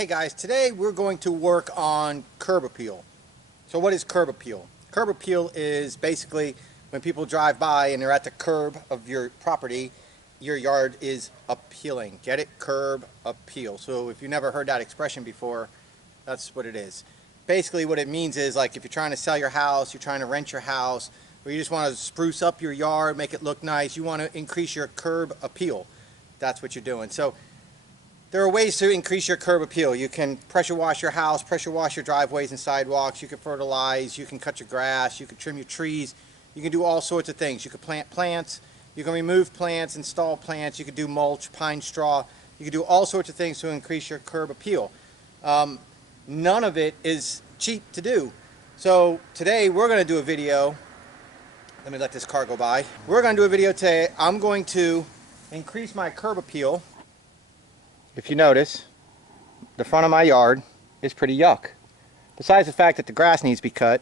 Hey guys, today we're going to work on curb appeal. So what is curb appeal? Curb appeal is basically when people drive by and they're at the curb of your property, your yard is appealing. Get it? Curb appeal. So if you've never heard that expression before, that's what it is. Basically what it means is, like, if you're trying to sell your house, you're trying to rent your house, or you just want to spruce up your yard, make it look nice, you want to increase your curb appeal. That's what you're doing. So there are ways to increase your curb appeal. You can pressure wash your house, pressure wash your driveways and sidewalks, you can fertilize, you can cut your grass, you can trim your trees, you can do all sorts of things. You can plant plants, you can remove plants, install plants, you can do mulch, pine straw, you can do all sorts of things to increase your curb appeal. None of it is cheap to do. So today we're going to do a video. Let me let this car go by. We're going to do a video today. I'm going to increase my curb appeal. If you notice, the front of my yard is pretty yuck. Besides the fact that the grass needs to be cut,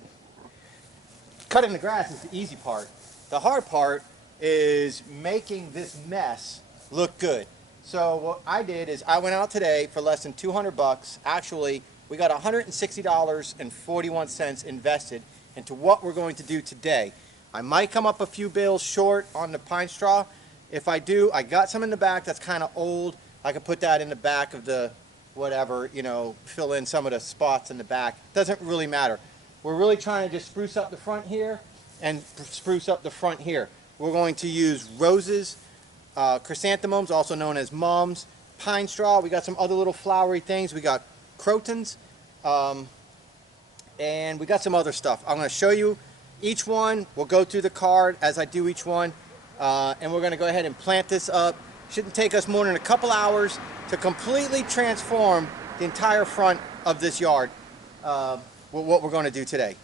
cutting the grass is the easy part. The hard part is making this mess look good. So what I did is I went out today for less than 200 bucks. Actually, we got $160.41 invested into what we're going to do today. I might come up a few bales short on the pine straw. If I do, I got some in the back that's kind of old. I could put that in the back of the whatever, you know, fill in some of the spots in the back. Doesn't really matter. We're really trying to just spruce up the front here and spruce up the front here. We're going to use roses, chrysanthemums, also known as mums, pine straw. We got some other little flowery things. We got crotons, and we got some other stuff. I'm going to show you each one. We'll go through the card as I do each one, and we're going to go ahead and plant this up. Shouldn't take us more than a couple hours to completely transform the entire front of this yard. What we're going to do today.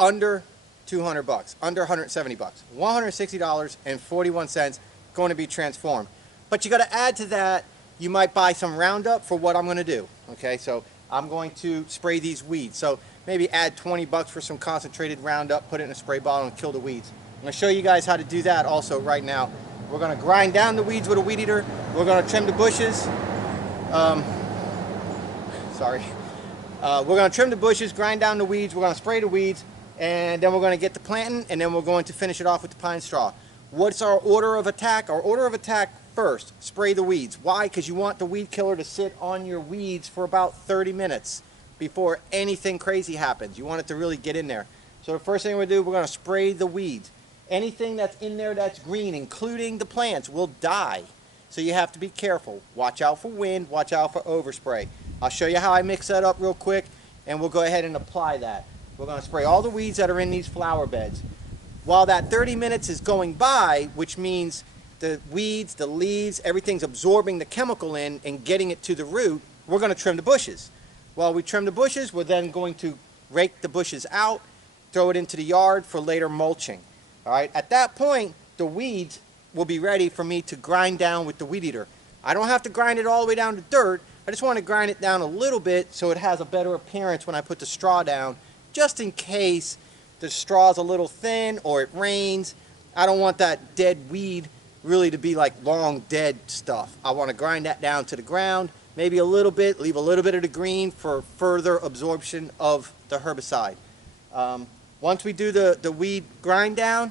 Under 200 bucks, under 170 bucks, $160.41 going to be transformed. But you got to add to that, you might buy some Roundup for what I'm going to do. Okay, so I'm going to spray these weeds. So maybe add 20 bucks for some concentrated Roundup, put it in a spray bottle and kill the weeds. I'm going to show you guys how to do that also right now. We're going to grind down the weeds with a weed eater. We're going to trim the bushes. We're going to trim the bushes, grind down the weeds. We're going to spray the weeds, and then we're going to get the planting, and then we're going to finish it off with the pine straw. What's our order of attack? Our order of attack: first, spray the weeds. Why? Because you want the weed killer to sit on your weeds for about 30 minutes before anything crazy happens. You want it to really get in there. So the first thing we're going to do, we're going to spray the weeds. Anything that's in there that's green, including the plants, will die. So you have to be careful. Watch out for wind, watch out for overspray. I'll show you how I mix that up real quick, and we'll go ahead and apply that. We're going to spray all the weeds that are in these flower beds. While that 30 minutes is going by, which means the weeds, the leaves, everything's absorbing the chemical in and getting it to the root, we're going to trim the bushes. While we trim the bushes, we're then going to rake the bushes out, throw it into the yard for later mulching. All right, at that point, the weeds will be ready for me to grind down with the weed eater. I don't have to grind it all the way down to dirt. I just want to grind it down a little bit so it has a better appearance when I put the straw down, just in case the straw's a little thin or it rains. I don't want that dead weed really to be like long dead stuff. I want to grind that down to the ground, maybe a little bit, leave a little bit of the green for further absorption of the herbicide. Once we do the weed grind down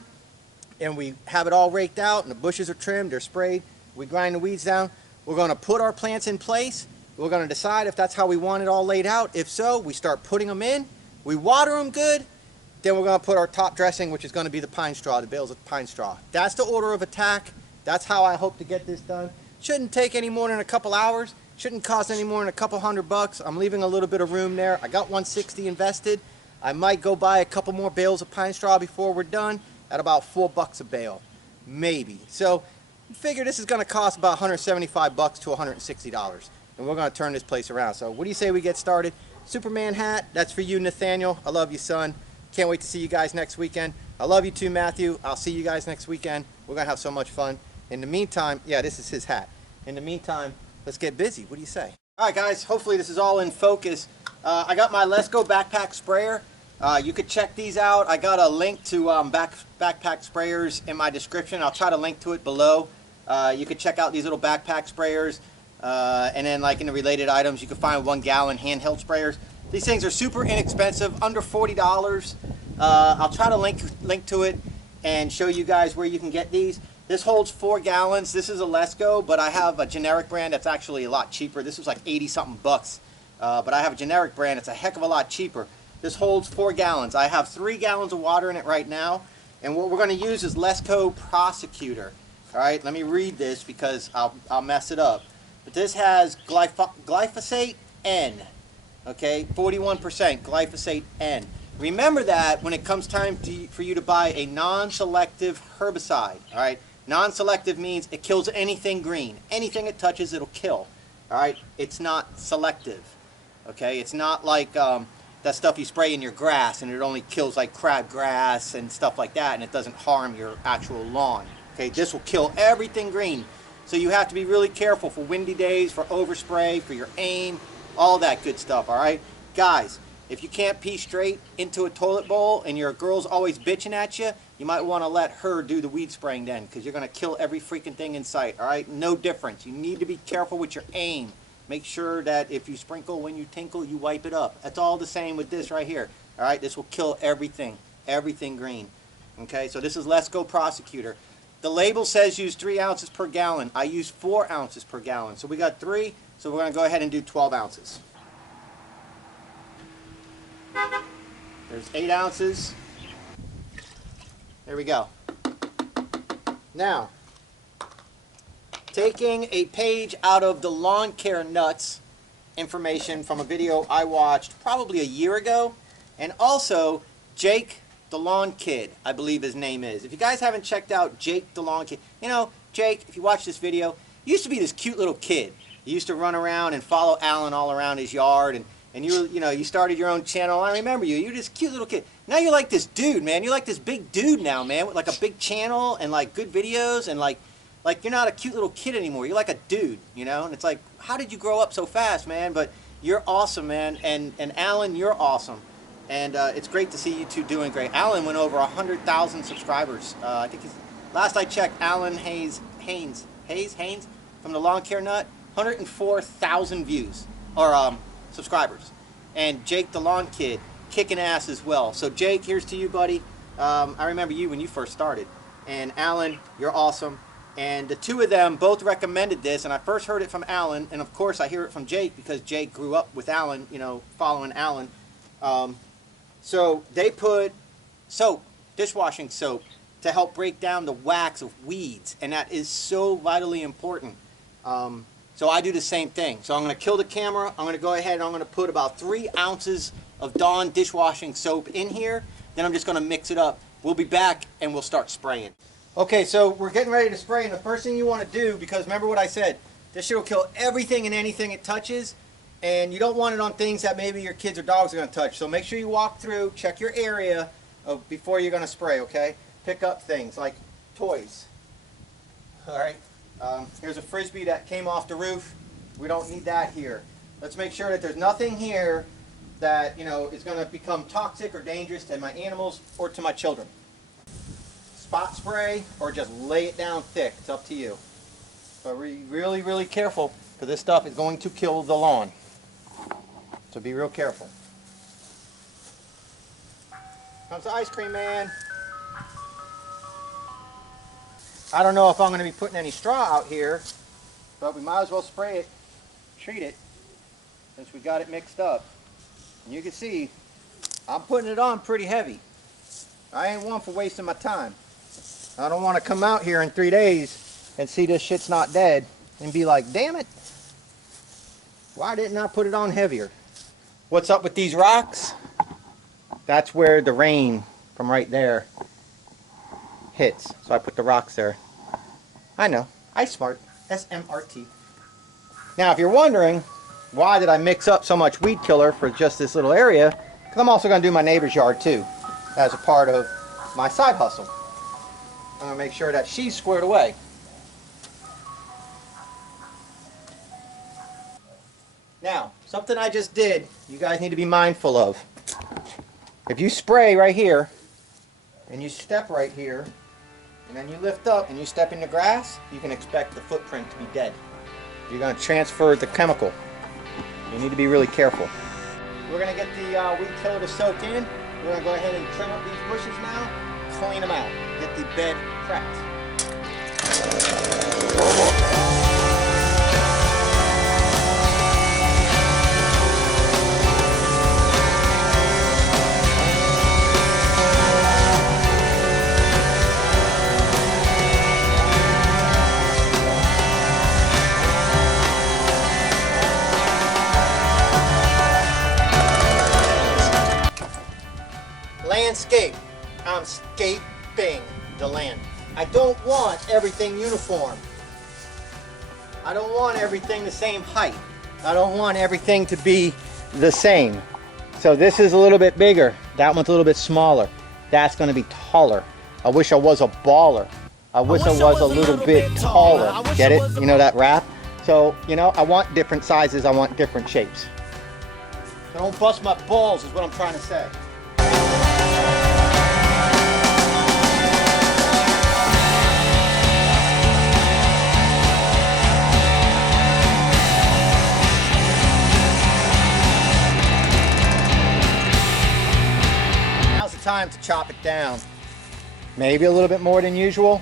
and we have it all raked out and the bushes are trimmed, they're sprayed, we grind the weeds down, we're going to put our plants in place. We're going to decide if that's how we want it all laid out. If so, we start putting them in, we water them good, then we're going to put our top dressing, which is going to be the pine straw, the bales of pine straw. That's the order of attack. That's how I hope to get this done. Shouldn't take any more than a couple hours. Shouldn't cost any more than a couple $100. I'm leaving a little bit of room there. I got 160 invested. I might go buy a couple more bales of pine straw before we're done at about $4 a bale, maybe. So figure this is going to cost about $175 to $160, and we're going to turn this place around. So what do you say we get started? Superman hat, that's for you, Nathaniel. I love you, son. Can't wait to see you guys next weekend. I love you too, Matthew. I'll see you guys next weekend. We're going to have so much fun. In the meantime, yeah, this is his hat. In the meantime, let's get busy. What do you say? All right, guys, hopefully this is all in focus. I got my Let's Go backpack sprayer. You could check these out. I got a link to backpack sprayers in my description. I'll try to link to it below. You could check out these little backpack sprayers. And then like in the related items, you can find 1 gallon handheld sprayers. These things are super inexpensive, under $40. I'll try to link to it and show you guys where you can get these. This holds 4 gallons. This is a Lesco, but I have a generic brand that's actually a lot cheaper. This was like 80 something bucks. But I have a generic brand. It's a heck of a lot cheaper. This holds 4 gallons. I have 3 gallons of water in it right now. And what we're going to use is Lesco Prosecutor. All right, let me read this because I'll mess it up. But this has glyphosate N. Okay, 41% glyphosate N. Remember that when it comes time for you to buy a non-selective herbicide. All right, non-selective means it kills anything green. Anything it touches, it'll kill. All right, it's not selective. Okay, it's not like that stuff you spray in your grass and it only kills like crabgrass and stuff like that, and it doesn't harm your actual lawn. Okay, this will kill everything green. So you have to be really careful for windy days, for overspray, for your aim, all that good stuff. All right, guys, if you can't pee straight into a toilet bowl and your girl's always bitching at you, you might want to let her do the weed spraying then, because you're going to kill every freaking thing in sight. All right, no difference. You need to be careful with your aim. Make sure that if you sprinkle when you tinkle, you wipe it up. That's all the same with this right here. All right, this will kill everything green. Okay, so this is Lesco Prosecutor. The label says use 3 ounces per gallon. I use 4 ounces per gallon. So we got 3, so we're going to go ahead and do 12 ounces. There's 8 ounces. There we go. Now, taking a page out of the lawn care nuts information from a video I watched probably a year ago, and also Jake the Lawn Kid, I believe his name is. If you guys haven't checked out Jake the Lawn Kid, you know, Jake, if you watch this video, he used to be this cute little kid. He used to run around and follow Alan all around his yard, and you started your own channel. I remember you. You're this cute little kid. Now you're like this dude, man. You're like this big dude now, man, with like a big channel and like good videos, and like you're not a cute little kid anymore. You're like a dude, you know? And it's like, how did you grow up so fast, man? But you're awesome, man. And Alan, you're awesome. And it's great to see you two doing great. Alan went over 100,000 subscribers. I think last I checked, Alan Haynes from the Lawn Care Nut, 104,000 views or subscribers. And Jake the Lawn Kid, kicking ass as well. So Jake, here's to you, buddy. I remember you when you first started. And Alan, you're awesome. And the two of them both recommended this, and I first heard it from Alan, and of course I hear it from Jake because Jake grew up with Alan, you know, following Alan. So they put soap, dishwashing soap, to help break down the wax of weeds, and that is so vitally important. So I do the same thing. So I'm going to kill the camera. I'm going to go ahead and I'm going to put about 3 ounces of Dawn dishwashing soap in here. Then I'm just going to mix it up. We'll be back and we'll start spraying. Okay, so we're getting ready to spray, and the first thing you want to do, because remember what I said, this shit will kill everything and anything it touches. And you don't want it on things that maybe your kids or dogs are going to touch. So make sure you walk through, check your area before you're going to spray, okay? Pick up things like toys. All right. Here's a Frisbee that came off the roof. We don't need that here. Let's make sure that there's nothing here that, you know, is going to become toxic or dangerous to my animals or to my children. Spot spray or just lay it down thick. It's up to you. But be really, really careful, because this stuff is going to kill the lawn. So be real careful. Comes the ice cream man. I don't know if I'm going to be putting any straw out here, but we might as well spray it, treat it, since we got it mixed up. And you can see, I'm putting it on pretty heavy. I ain't one for wasting my time. I don't want to come out here in 3 days and see this shit's not dead and be like, damn it, why didn't I put it on heavier? What's up with these rocks? That's where the rain from right there hits. So I put the rocks there. I know, I smart. S-M-R-T. Now if you're wondering, why did I mix up so much weed killer for just this little area? Because I'm also going to do my neighbor's yard too, as a part of my side hustle. I'm going to make sure that she's squared away. Now, something I just did, you guys need to be mindful of. If you spray right here, and you step right here, and then you lift up and you step in the grass, you can expect the footprint to be dead. You're going to transfer the chemical. You need to be really careful. We're going to get the weed killer to soak in. We're going to go ahead and trim up these bushes now, clean them out, get the bed prepped. Landscape. I'm scaping the land. I don't want everything uniform. I don't want everything the same height. I don't want everything to be the same. So this is a little bit bigger. That one's a little bit smaller. That's going to be taller. I wish I was a baller. I wish I was a little bit taller. Get it? You know that rap? So, you know, I want different sizes. I want different shapes. So don't bust my balls is what I'm trying to say. Time to chop it down. Maybe a little bit more than usual,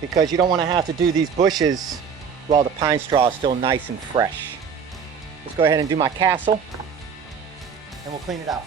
because you don't want to have to do these bushes while the pine straw is still nice and fresh. Let's go ahead and do my castle and we'll clean it out.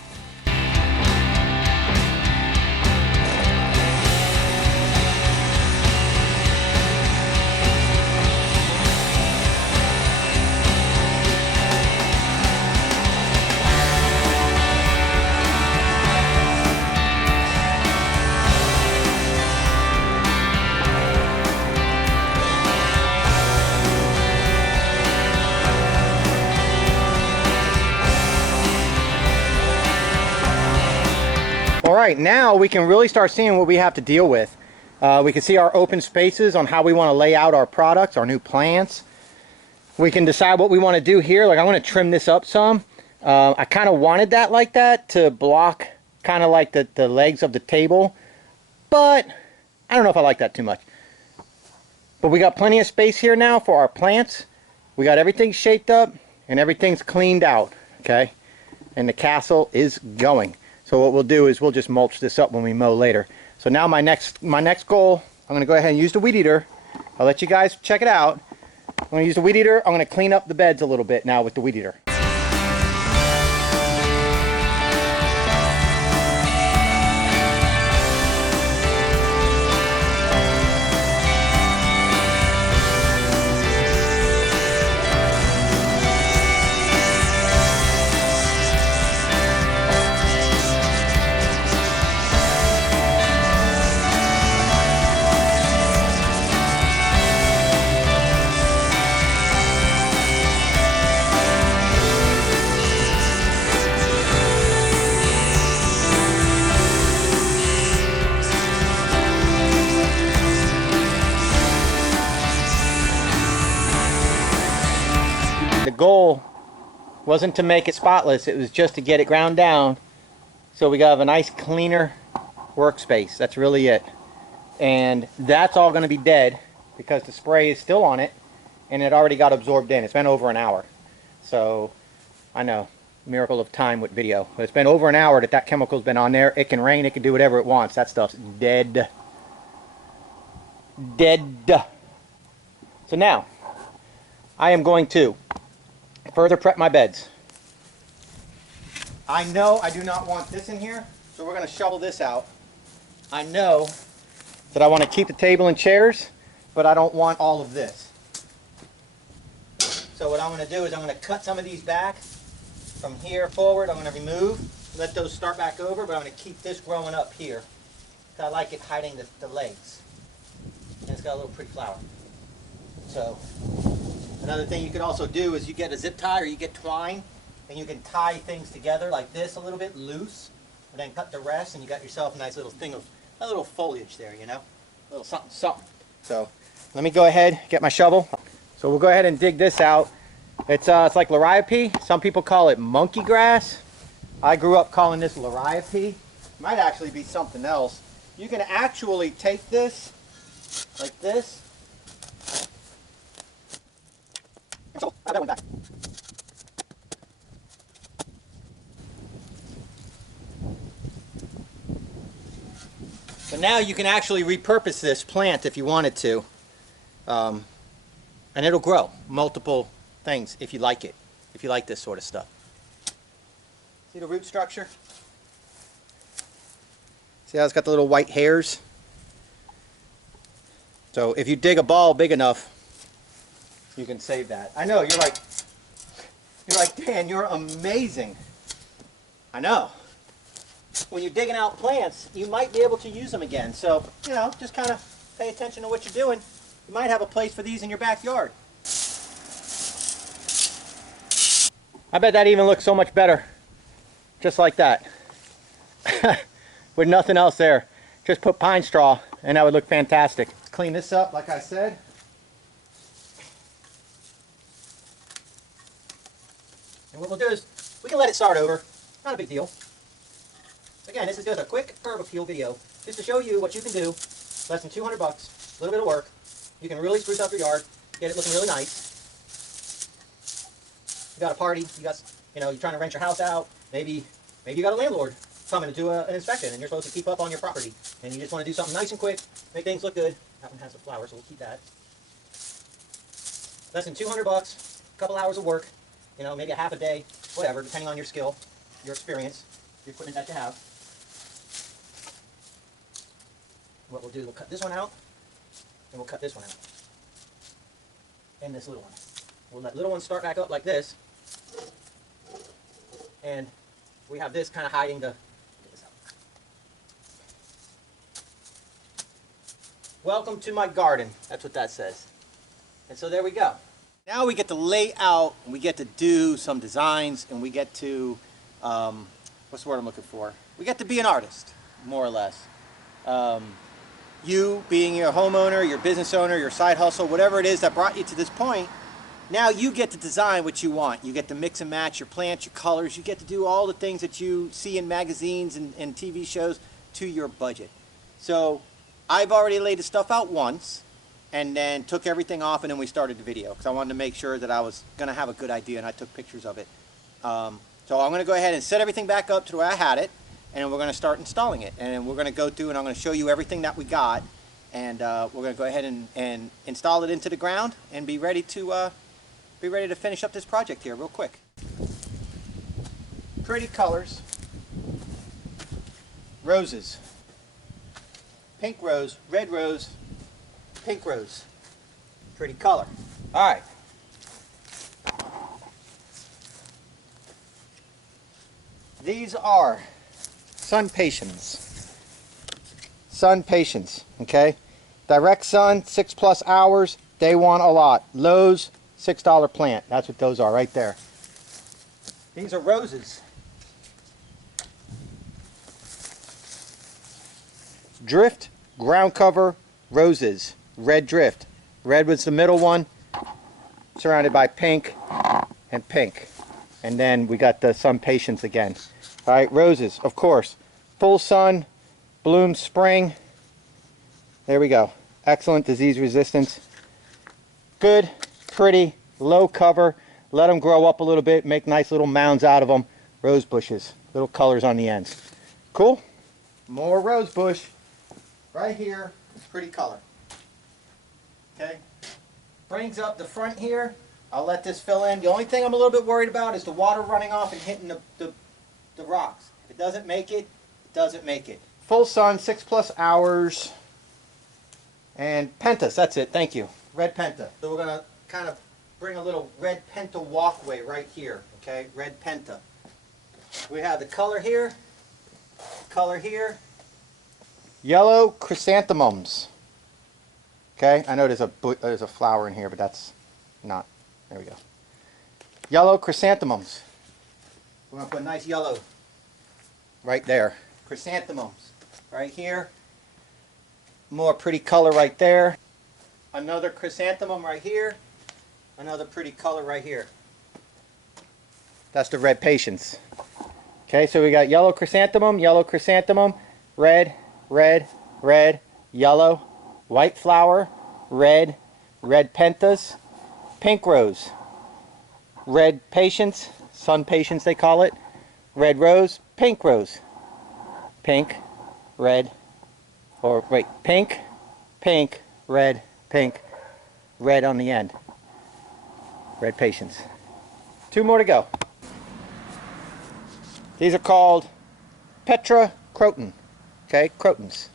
All right, now we can really start seeing what we have to deal with. We can see our open spaces on how we want to lay out our products, our new plants. We can decide what we want to do here. Like, I want to trim this up some. I kind of wanted that like that to block kind of like the legs of the table, but I don't know if I like that too much. But we got plenty of space here now for our plants. We got everything shaped up and everything's cleaned out, okay? And the castle is going. So what we'll do is we'll just mulch this up when we mow later. So now my next goal, I'm going to go ahead and use the weed eater. I'll let you guys check it out. I'm going to use the weed eater. I'm going to clean up the beds a little bit now with the weed eater. The goal wasn't to make it spotless, it was just to get it ground down so we got a nice cleaner workspace. That's really it. And that's all going to be dead because the spray is still on it and it already got absorbed in. It's been over an hour. So I know, miracle of time with video. But it's been over an hour that chemical's been on there. It can rain, it can do whatever it wants. That stuff's dead. Dead. So now I am going to further prep my beds. I know I do not want this in here, so we're going to shovel this out. I know that I want to keep the table and chairs, but I don't want all of this. So what I'm going to do is I'm going to cut some of these back from here forward. I'm going to remove, let those start back over, but I'm going to keep this growing up here. I like it hiding the legs. And it's got a little pretty flower. So another thing you could also do is you get a zip tie or you get twine and you can tie things together like this a little bit loose and then cut the rest and you got yourself a nice little thing of a little foliage there, you know, a little something, something. So let me go ahead, get my shovel. So we'll go ahead and dig this out. It's like liriope. Some people call it monkey grass. I grew up calling this liriope. Might actually be something else. You can actually take this like this that one back. So now you can actually repurpose this plant if you wanted to. And it'll grow multiple things if you like it, if you like this sort of stuff. See the root structure? See how it's got the little white hairs? So if you dig a ball big enough, you can save that. I know, you're like, Dan, you're amazing. I know. When you're digging out plants, you might be able to use them again. So, you know, just kind of pay attention to what you're doing. You might have a place for these in your backyard. I bet that even looks so much better. Just like that. With nothing else there. Just put pine straw and that would look fantastic. Clean this up like I said. And what we'll do is, we can let it start over. Not a big deal. Again, this is just a quick herb appeal video, just to show you what you can do. Less than 200 bucks, a little bit of work. You can really spruce up your yard, get it looking really nice. You got a party, you got, you know, you're trying to rent your house out. Maybe you got a landlord coming to do an inspection, and you're supposed to keep up on your property, and you just want to do something nice and quick, make things look good. That one has the flowers, so we'll keep that. Less than 200 bucks, a couple hours of work. You know, maybe a half a day, whatever, depending on your skill, your experience, the equipment that you have. What we'll do, we'll cut this one out, and we'll cut this one out. And this little one. We'll let little one start back up like this. And we have this kind of hiding the... Get this out. Welcome to my garden. That's what that says. And so there we go. Now we get to lay out, and we get to do some designs, and we get to, what's the word I'm looking for? We get to be an artist, more or less. You being your homeowner, your business owner, your side hustle, whatever it is that brought you to this point, now you get to design what you want. You get to mix and match your plants, your colors. You get to do all the things that you see in magazines and TV shows to your budget. So I've already laid the stuff out once, and then took everything off, and then we started the video because I wanted to make sure that I was going to have a good idea, and I took pictures of it. So I'm going to go ahead and set everything back up to the way I had it, and we're going to start installing it. And we're going to go through, and I'm going to show you everything that we got, and we're going to go ahead and install it into the ground and be ready to finish up this project here real quick. Pretty colors. Roses. Pink rose, red rose, pink rose. Pretty color. All right. These are sun patience. Sun patience, okay? Direct sun, 6+ hours. Day one a lot. Lowe's, $6 plant. That's what those are right there. These are roses. Drift ground cover roses. Red drift. Red was the middle one, surrounded by pink and pink. And then we got the sun patience again. All right, roses, of course. Full sun, bloom spring. There we go. Excellent disease resistance. Good, pretty, low cover. Let them grow up a little bit, make nice little mounds out of them. Rose bushes, little colors on the ends. Cool? More rose bush. Right here, pretty color. Okay? Brings up the front here. I'll let this fill in. The only thing I'm a little bit worried about is the water running off and hitting the rocks. If it doesn't make it, it doesn't make it. Full sun, 6+ hours. And pentas, that's it, thank you. Red penta. So we're gonna kind of bring a little red penta walkway right here, okay? Red penta. We have the color here, yellow chrysanthemums. Okay, I know there's a flower in here, but that's not. There we go. Yellow chrysanthemums. We're gonna put a nice yellow right there. Chrysanthemums right here. More pretty color right there. Another chrysanthemum right here. Another pretty color right here. That's the red patience. Okay, so we got yellow chrysanthemum, red, red, red, yellow, white flower, red, red pentas, pink rose, red patience, sun patience they call it, red rose, pink, pink, red, or wait, pink, pink, red on the end. Red patience. 2 more to go. These are called Petra Croton. Okay, crotons.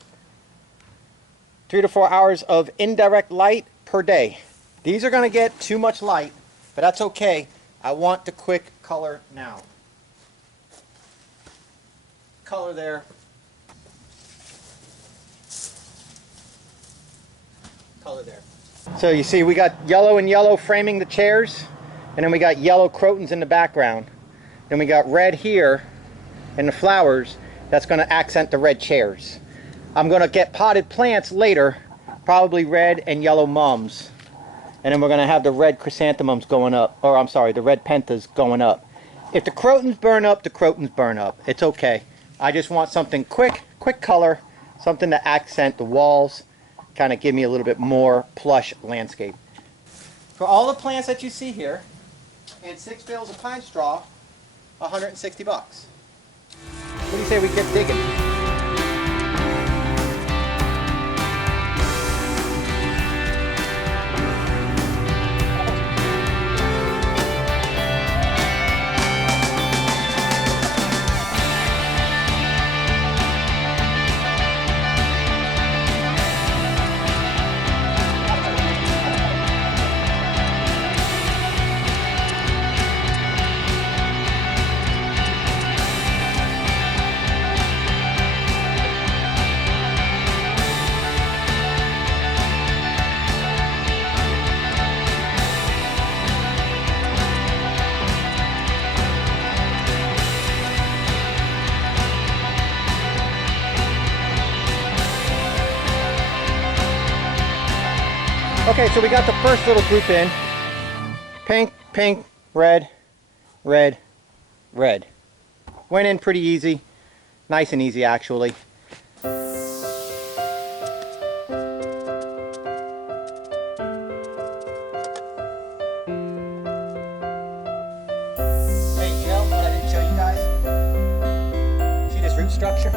3 to 4 hours of indirect light per day. These are going to get too much light, but that's okay. I want the quick color now. Color there. Color there. So you see we got yellow and yellow framing the chairs, and then we got yellow crotons in the background. Then we got red here in the flowers. That's going to accent the red chairs. I'm going to get potted plants later, probably red and yellow mums. And then we're going to have the red chrysanthemums going up, or I'm sorry, the red pentas going up. If the crotons burn up, the crotons burn up. It's okay. I just want something quick color, something to accent the walls, kind of give me a little bit more plush landscape. For all the plants that you see here, and 6 bales of pine straw, $160 bucks. What do you say we get digging? Okay, so we got the first little group in. Pink, pink, red, red, red. Went in pretty easy. Nice and easy, actually. Hey, you know what I didn't show you guys? See this root structure?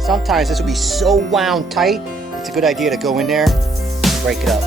Sometimes this will be so wound tight, it's a good idea to go in there, break it up.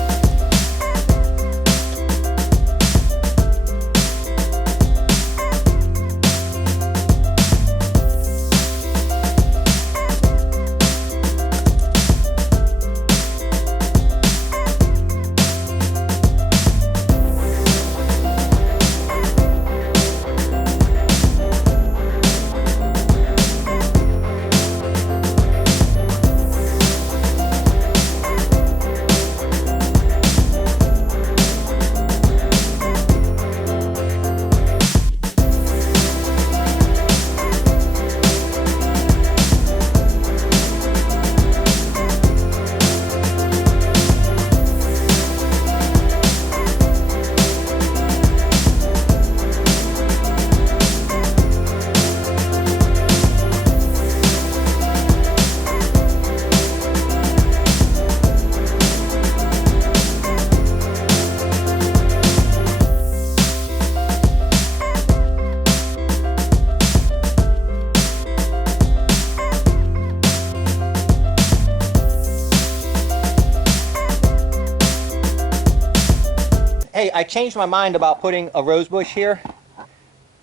Hey, I changed my mind about putting a rose bush here. I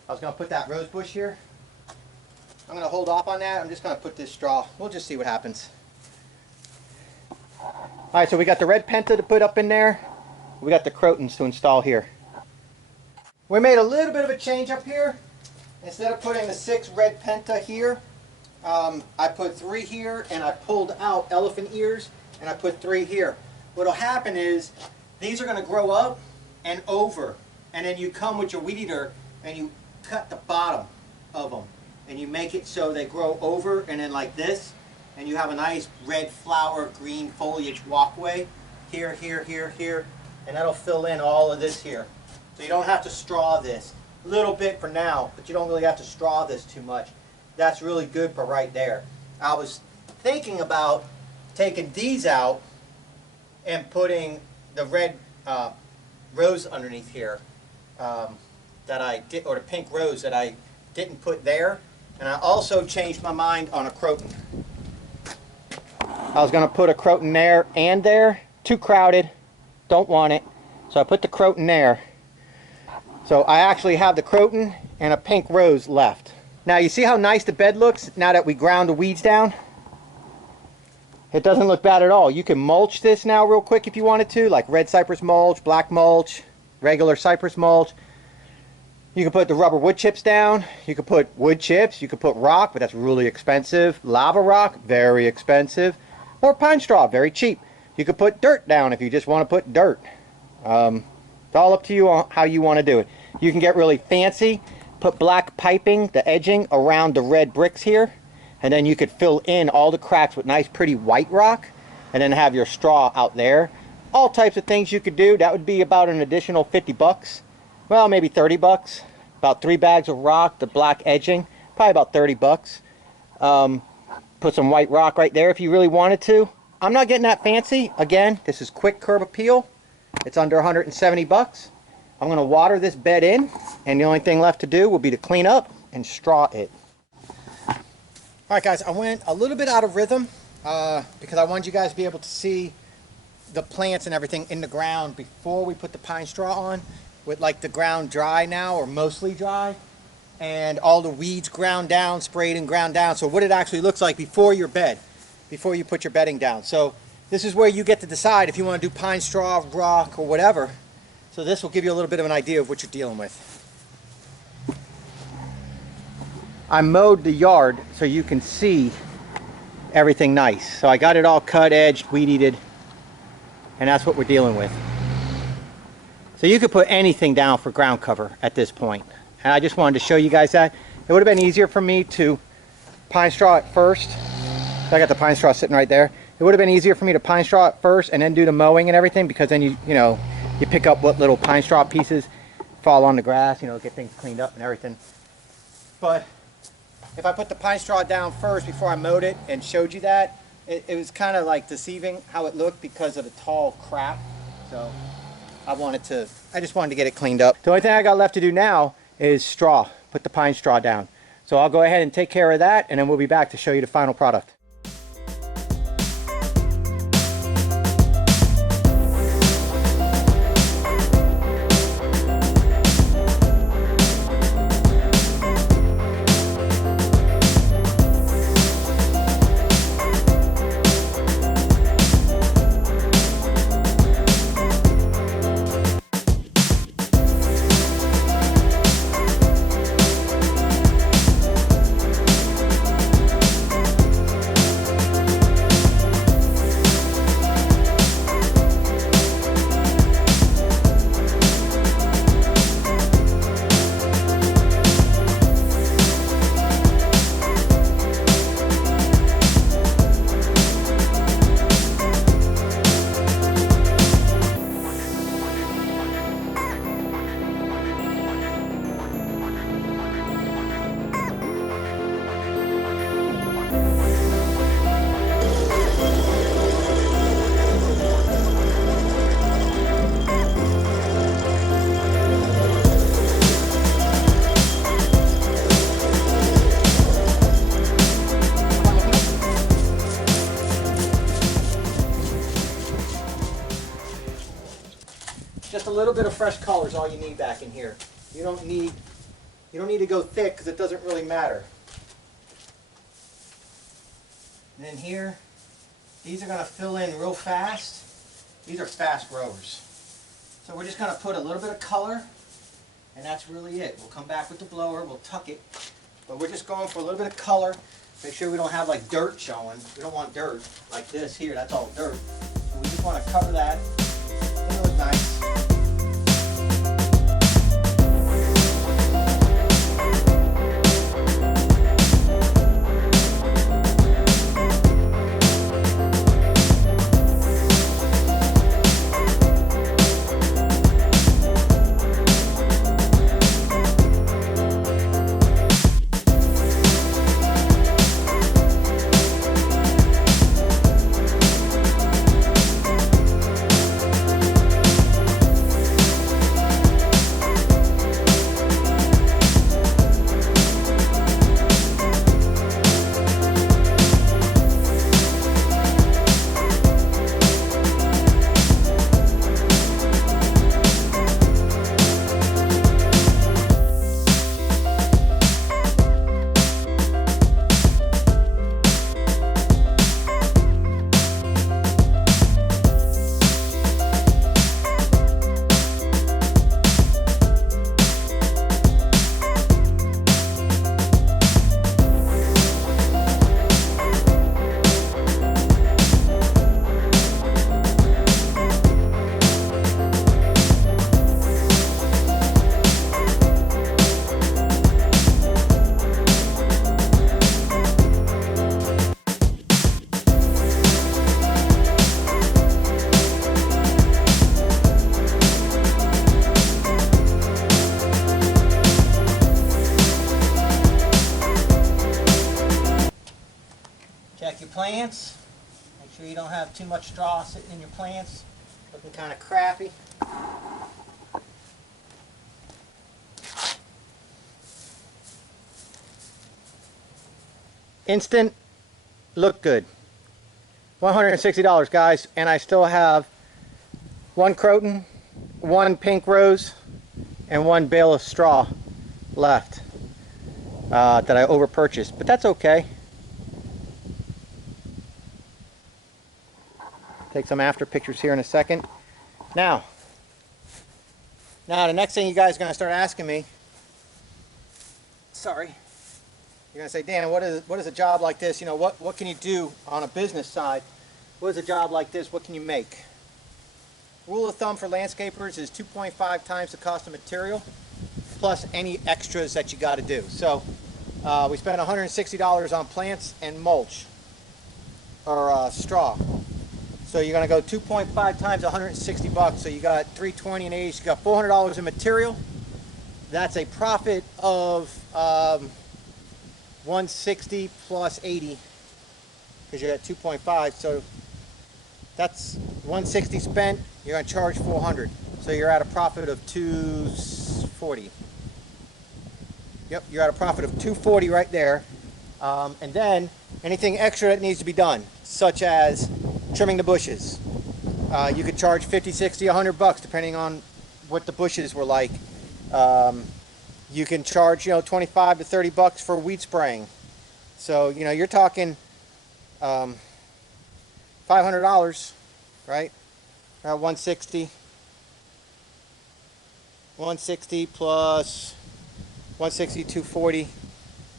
was going to put that rose bush here. I'm going to hold off on that. I'm just going to put this straw. We'll just see what happens. Alright, so we got the red penta to put up in there. We got the crotons to install here. We made a little bit of a change up here. Instead of putting the 6 red penta here, I put 3 here, and I pulled out elephant ears, and I put 3 here. What'll happen is these are going to grow up and over, and then you come with your weed eater and you cut the bottom of them, and you make it so they grow over and then like this, and you have a nice red flower, green foliage walkway here, here, here, here, and that'll fill in all of this here. So you don't have to straw this. A little bit for now, but you don't really have to straw this too much. That's really good for right there. I was thinking about taking these out and putting the red rose underneath here, that I did, or the pink rose that I didn't put there. And I also changed my mind on a croton. I was going to put a croton there and there. Too crowded. Don't want it. So I put the croton there. So I actually have the croton and a pink rose left. Now you see how nice the bed looks now that we ground the weeds down? It doesn't look bad at all. You can mulch this now real quick if you wanted to, like red cypress mulch, black mulch, regular cypress mulch. You can put the rubber wood chips down. You can put wood chips. You can put rock, but that's really expensive. Lava rock, very expensive. Or pine straw, very cheap. You could put dirt down if you just want to put dirt. It's all up to you on how you want to do it. You can get really fancy. Put black piping, the edging, around the red bricks here. And then you could fill in all the cracks with nice pretty white rock. And then have your straw out there. All types of things you could do. That would be about an additional 50 bucks. Well, maybe 30 bucks. About 3 bags of rock, the black edging. Probably about 30 bucks. Put some white rock right there if you really wanted to. I'm not getting that fancy. Again, this is quick curb appeal. It's under 170 bucks. I'm going to water this bed in, and the only thing left to do will be to clean up and straw it. Alright guys, I went a little bit out of rhythm because I wanted you guys to be able to see the plants and everything in the ground before we put the pine straw on, with like the ground dry now, or mostly dry, and all the weeds ground down, sprayed and ground down. So what it actually looks like before your bed, before you put your bedding down. So this is where you get to decide if you want to do pine straw, rock, or whatever. So this will give you a little bit of an idea of what you're dealing with. I mowed the yard so you can see everything nice. So I got it all cut, edged, weed eated, and that's what we're dealing with. So you could put anything down for ground cover at this point. And I just wanted to show you guys that. It would have been easier for me to pine straw it first. I got the pine straw sitting right there. It would have been easier for me to pine straw it first and then do the mowing and everything, because then you pick up what little pine straw pieces fall on the grass, get things cleaned up and everything. But if I put the pine straw down first before I mowed it and showed you that, it was kind of like deceiving how it looked because of the tall crap. So I just wanted to get it cleaned up. The only thing I got left to do now is straw, put the pine straw down. So I'll go ahead and take care of that, and then we'll be back to show you the final product. Just a little bit of fresh color is all you need back in here. You don't need to go thick because it doesn't really matter. And then here, these are going to fill in real fast. These are fast growers. So we're just going to put a little bit of color, and that's really it. We'll come back with the blower, we'll tuck it, but we're just going for a little bit of color. Make sure we don't have like dirt showing. We don't want dirt like this here, that's all dirt. So we just want to cover that. It'll look nice. plants. Make sure you don't have too much straw sitting in your plants, looking kind of crappy. Instant, look good. $160, guys, and I still have one Croton, one pink rose, and one bale of straw left that I over-purchased, but that's okay. Take some after pictures here in a second. Now the next thing you guys are going to start asking me, sorry, you're going to say, Dan, what is a job like this? You know, what can you do on a business side? What is a job like this? What can you make? Rule of thumb for landscapers is 2.5 times the cost of material plus any extras that you got to do. So we spent $160 on plants and mulch or straw. So you're going to go 2.5 times 160 bucks. So you got $320 in age. You got $400 in material. That's a profit of 160 plus 80 because you're at 2.5. So that's 160 spent. You're going to charge 400. So you're at a profit of 240. Yep, you're at a profit of 240 right there. And then anything extra that needs to be done, such as trimming the bushes. You could charge 50, 60, 100 bucks depending on what the bushes were like. You can charge, 25 to 30 bucks for weed spraying. So, you're talking $500, right? 160 plus 160, 240.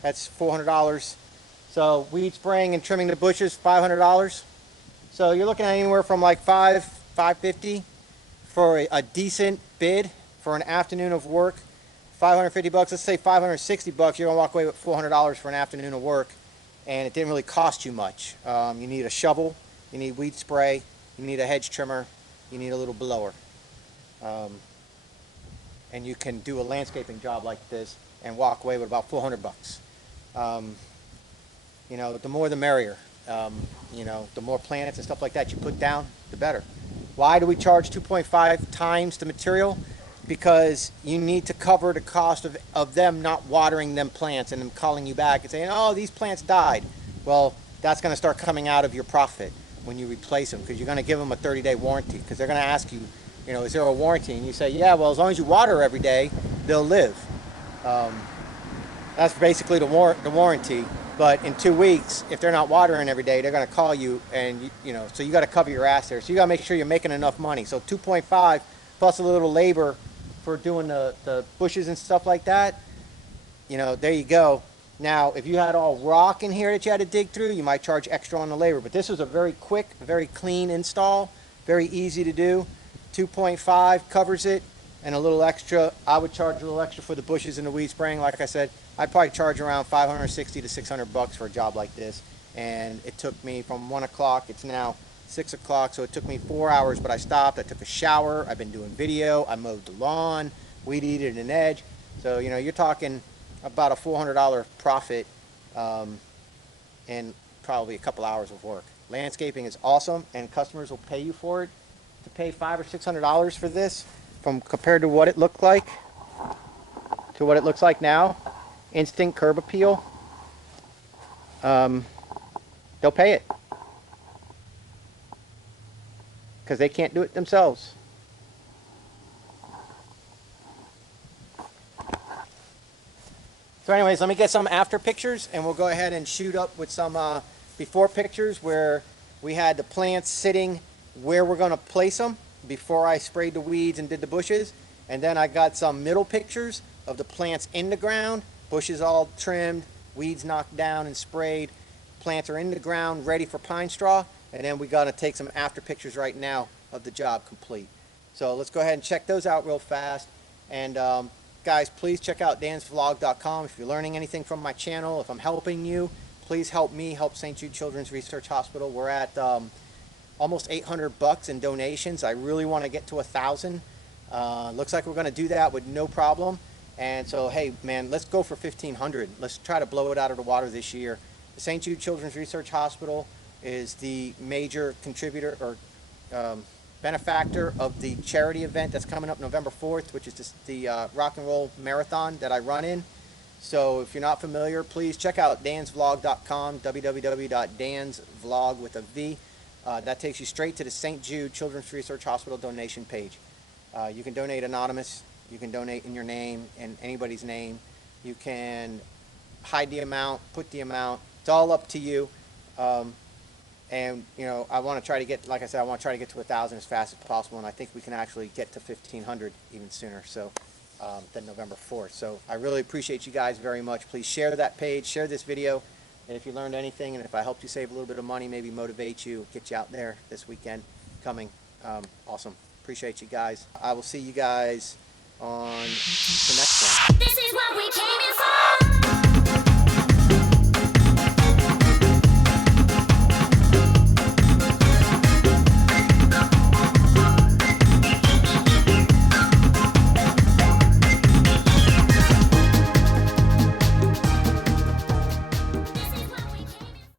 That's $400. So weed spraying and trimming the bushes, $500. So you're looking at anywhere from like $550 for a decent bid for an afternoon of work. 550 bucks, let's say 560 bucks, you're gonna walk away with $400 for an afternoon of work, and it didn't really cost you much. You need a shovel, you need weed spray, you need a hedge trimmer, you need a little blower. And you can do a landscaping job like this and walk away with about 400 bucks. The more the merrier. The more plants and stuff like that you put down, the better. Why do we charge 2.5 times the material? Because you need to cover the cost of them not watering them plants and them calling you back and saying, oh, these plants died. Well, that's going to start coming out of your profit when you replace them, because you're going to give them a 30-day warranty, because they're going to ask you, is there a warranty? And you say, yeah, well, as long as you water every day, they'll live. That's basically the warranty. But in 2 weeks, if they're not watering every day, they're going to call you, and so you got to cover your ass there. So you got to make sure you're making enough money. So 2.5 plus a little labor for doing the bushes and stuff like that. There you go. Now, if you had all rock in here that you had to dig through, you might charge extra on the labor. But this was a very quick, very clean install, very easy to do. 2.5 covers it, and a little extra. I would charge a little extra for the bushes and the weed spraying. Like I said, I'd probably charge around 560 to 600 bucks for a job like this. And it took me from 1 o'clock, it's now 6 o'clock, so it took me 4 hours, but I stopped, I took a shower, I've been doing video, I mowed the lawn, weed eated an edge. So, you're talking about a $400 profit and probably a couple hours of work. Landscaping is awesome, and customers will pay you for it. To pay $500 or $600 for this, compared to what it looked like to what it looks like now, instant curb appeal, they'll pay it because they can't do it themselves. So anyways, let me get some after pictures, and we'll go ahead and shoot up with some before pictures where we had the plants sitting where we're going to place them before I sprayed the weeds and did the bushes. And then I got some middle pictures of the plants in the ground, bushes all trimmed, weeds knocked down and sprayed, plants are in the ground ready for pine straw. And then we got to take some after pictures right now of the job complete. So let's go ahead and check those out real fast. And guys, please check out dansvlog.com if you're learning anything from my channel. If I'm helping you, please help me help St. Jude Children's Research Hospital. We're at almost 800 bucks in donations. I really want to get to 1,000. Looks like we're going to do that with no problem. And so, hey, man, let's go for 1,500. Let's try to blow it out of the water this year. The St. Jude Children's Research Hospital is the major contributor or benefactor of the charity event that's coming up November 4th, which is the rock and roll marathon that I run in. So if you're not familiar, please check out dansvlog.com, www.dansvlog with a V. That takes you straight to the St. Jude Children's Research Hospital donation page. You can donate anonymous. You can donate in your name and anybody's name. You can hide the amount, put the amount. It's all up to you. And I want to try to get, like I said, I want to try to get to 1,000 as fast as possible, and I think we can actually get to 1,500 even sooner. So than November 4th. So I really appreciate you guys very much. Please share that page, share this video, and if you learned anything, and if I helped you save a little bit of money, maybe motivate you, get you out there this weekend coming. Awesome. Appreciate you guys. I will see you guys on the next one. This is what we came in for.